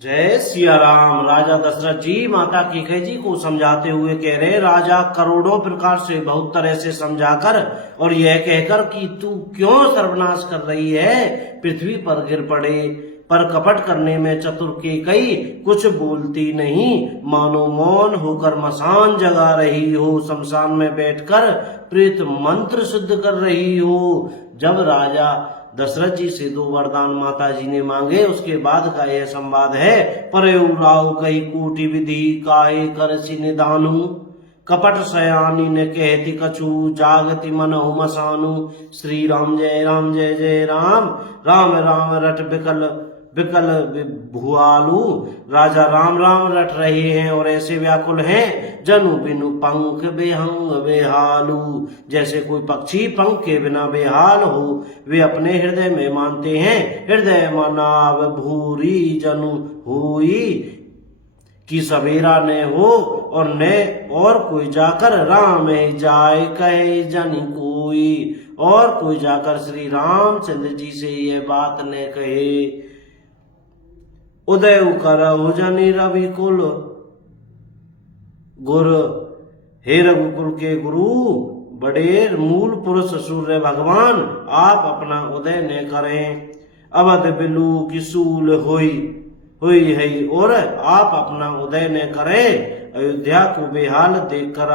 जय सिया राम। राजा दशरथ जी माता कैकेयी जी को समझाते हुए कह रहे, राजा करोड़ों प्रकार से बहुत तरह से समझाकर और यह कहकर कि तू क्यों सर्वनाश कर रही है, पृथ्वी पर गिर पड़े, पर कपट करने में चतुर कैकेयी कुछ बोलती नहीं, मानो मौन होकर मसान जगा रही हो, शमशान में बैठकर प्रेत मंत्र सिद्ध कर रही हो। जब राजा दशरथ जी से 2 वरदान माता जी ने मांगे, उसके बाद का यह संवाद है। परयु राव कही कोटि विधि, काहे करसि निदानु, कपट सयानी ने कहती कछु, जागति मन हो मसानु। श्री राम जय राम जय जय राम, राम राम रट बिकल विकल भुआलू। राजा राम राम रट रहे हैं और ऐसे व्याकुल हैं, जनु बिनु पंख बेहंग बेहालू। जैसे कोई पक्षी पंख के बिना बेहाल हो, वे अपने हृदय में मानते हैं, हृदय मनाव भूरी जनु हुई, कि सवेरा न हो और न और कोई जाकर राम जाय कहे जन कोई। और कोई जाकर श्री रामचंद्र जी से ये बात न कहे। उदय करहु जनि रवि कुल गुर, हे रघुकुल के गुरु, बड़े मूल पुरुष सूर्य भगवान, आप अपना उदय न करें। अवध बिलु की सूल हुई है, और आप अपना उदय न करें। अयोध्या को बेहाल देखकर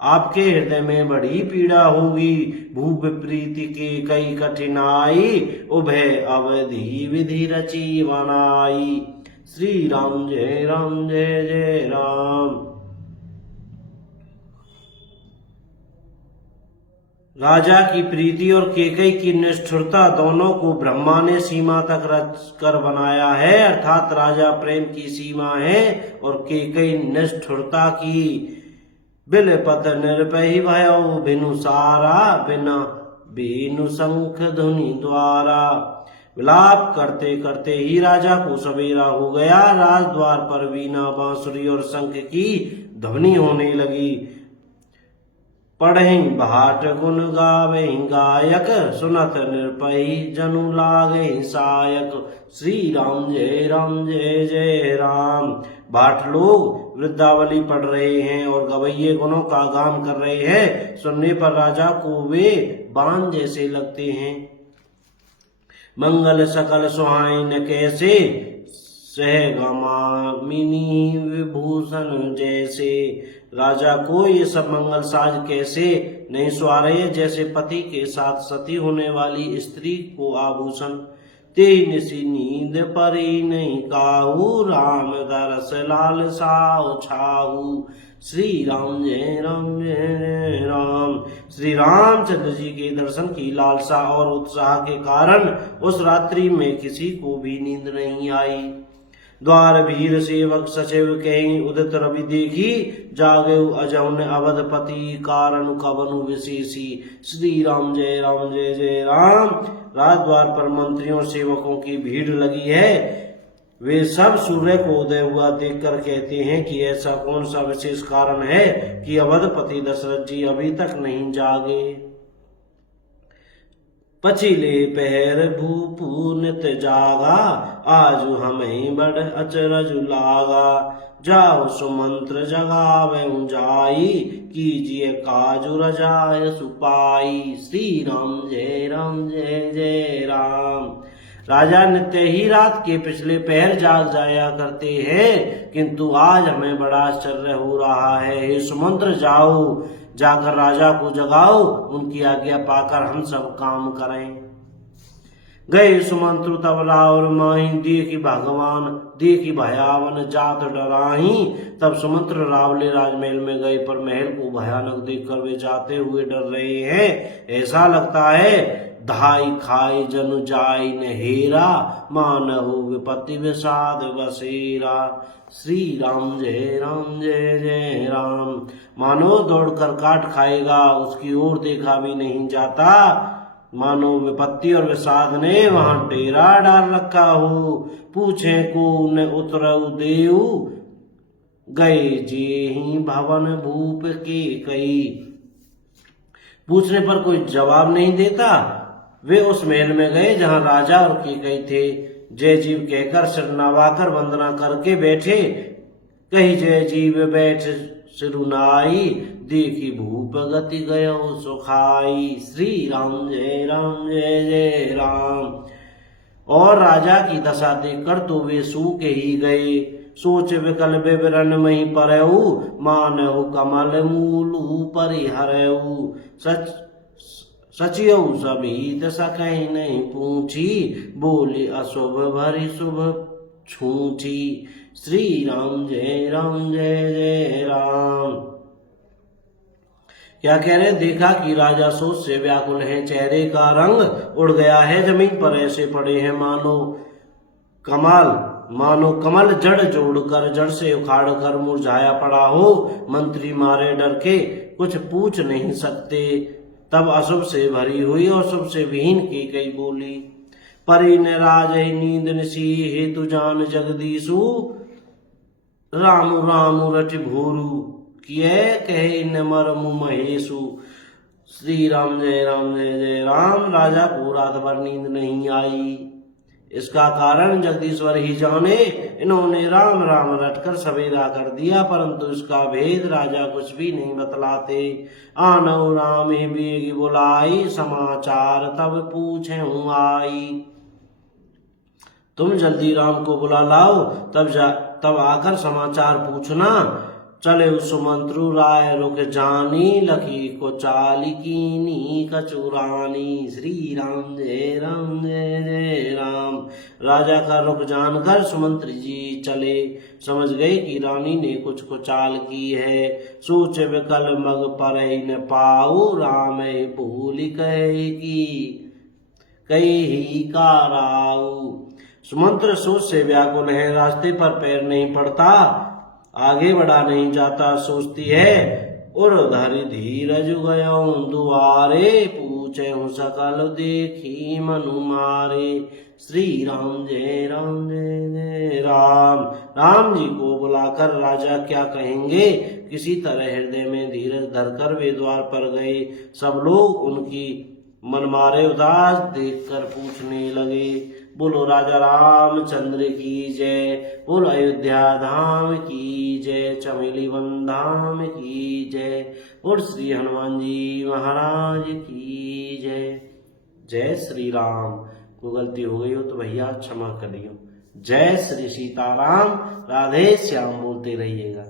आपके हृदय में बड़ी पीड़ा होगी। भूप प्रीति की कई कठिनाई, उभय अवधि विधि रची बनाई। श्री राम जय जय राम। राजा की प्रीति और कैकेयी की निष्ठुरता दोनों को ब्रह्मा ने सीमा तक रच कर बनाया है, अर्थात राजा प्रेम की सीमा है और कैकेयी निष्ठुरता की। बिलपत निर्भय भयो बिनु सारा, बिना बिनु शंख धुनि द्वारा। विलाप करते करते ही राजा को सवेरा हो गया। राजद्वार पर वीणा बांसुरी और शंख की ध्वनि होने लगी। पढ़हि भाट गुण गावे गायक, सुनत निर्भय जनु लागे सायक। श्री राम जय जय राम। भाट लोग वृद्धावली पढ़ रहे हैं और गवैये गुणों का गान कर रहे हैं। सुनने पर राजा को वे बाण जैसे लगते हैं। मंगल सकल सुहाइन कैसे, सहगमामिनी विभूषण जैसे। राजा को ये सब मंगल साज कैसे नहीं सुहा रहे, जैसे पति के साथ सती होने वाली स्त्री को आभूषण। तेन सी नींद परी नहीं काहू, राम दरस लाल साओ छाहू। श्री राम जय राम। श्री रामचंद्र जी के दर्शन की लालसा और उत्साह के कारण उस रात्रि में किसी को भी नींद नहीं आई। द्वार भीर सेवक सचिव कहीं उदित रवि देखी, जागे अजौन अवधपति कारण कवनु विशेषी। श्री राम जय जय राम। राजद्वार पर मंत्रियों सेवकों की भीड़ लगी है। वे सब सूर्य को उदय हुआ देखकर कहते हैं कि ऐसा कौन सा विशेष कारण है कि अवधपति दशरथ जी अभी तक नहीं जागे। पछिले पहर भूपू नित जागा, आजु हमें बड़ अचरज लागा। जाओ सुमंत्र जगावे जाई, कीजिए काजु रजाय सुपाई। श्री राम जय जय राम। राजा नित्य ही रात के पिछले पहर जाग जाया करते हैं, किंतु आज हमें बड़ा आश्चर्य हो रहा है। हे सुमंत्र, जाओ, जाकर राजा को जगाओ, उनकी आज्ञा पाकर हम सब काम करें। गए सुमंत्र तब रावर माही, देखी भगवान देखी भयावन जात डराही। तब सुमंत्र रावले राजमहल में गए, पर महल को भयानक देखकर वे जाते हुए डर रहे हैं। ऐसा लगता है धाई खाई जनु जाई न हेरा, मानहु विपत्ति विषाद बसेरा। श्री राम जय जय राम। मानो दौड़कर काट खाएगा, उसकी ओर देखा भी नहीं जाता। मानो विपत्ति और विषाद ने वहां डेरा डाल रखा हो। पूछे को न उतरऊ देऊ, गए जे ही भवन भूप के कई। पूछने पर कोई जवाब नहीं देता। वे उस महल में गए जहां राजा और कैकेयी थे। जय जीव कहकर सिर नवाकर वंदना करके बैठे। कही जय जीव बैठ सिरुनाई, देखी भूप गति गयो सुखाई। श्री राम जय जय राम। और राजा की दशा देखकर तो वे सूखे ही गए। सोच विकल विवरण मही परऊ, मानहु कमल मूलु परिहरऊ। सचियऊ सभी दशा कहीं नहीं पूछी, बोले अशुभ भरी शुभ छूची। श्री राम जय जय राम। क्या कह रहे? देखा कि राजा सोच से व्याकुल है, चेहरे का रंग उड़ गया है, जमीन पर ऐसे पड़े हैं मानो कमल जड़ जोड़कर जड़ से उखाड़ कर मुरझाया पड़ा हो। मंत्री मारे डर के कुछ पूछ नहीं सकते। तब अशुभ से भरी हुई और शुभ से विहीन की गई बोली। परी ने राज नींद निशी, हेतु जान जगदीशु। राम राम रट भोरू, किए कहे न मरमु महेशु। श्री राम जय जय राम। राजा को रात भर नींद नहीं आई। इसका कारण जगदीश्वर ही जाने। इन्होंने राम राम रटकर सवेरा कर दिया, परंतु इसका भेद राजा कुछ भी नहीं बतलाते। आनौ राम ही बेगी बुलाई, समाचार तब पूछे हूँ आई। तुम जल्दी राम को बुला लाओ, तब आकर समाचार पूछना। चले सुमंत्रु राय रुक जानी, लखी को चाली कीनी कचुरानी। श्री राम जय जय राम। राजा का रुख जानकर सुमंत्र जी चले। समझ गए कि रानी ने कुछ को चाल की है। सोच विकल मग पर न पाऊ, राम भूल कही का राऊ। सुमंत्र सोच से व्याकुल है, रास्ते पर पैर नहीं पड़ता, आगे बढ़ा नहीं जाता। सोचती है और धरि धीरज गयो दुआरे, पूछे हूँ सकल देखी मनु मारे। श्री राम जय जय राम। राम जी को बुलाकर राजा क्या कहेंगे, किसी तरह हृदय में धीरज धरकर वे द्वार पर गए। सब लोग उनकी मनमारे उदास देखकर पूछने लगे। बोलो राजा रामचंद्र की जय, बोलो अयोध्या धाम की जय, चमेली वन धाम की जय, और श्री हनुमान जी महाराज की जय। जय श्री राम। कोई गलती हो गई हो तो भैया क्षमा करियो। जय श्री सीताराम। राधे श्याम बोलते रहिएगा।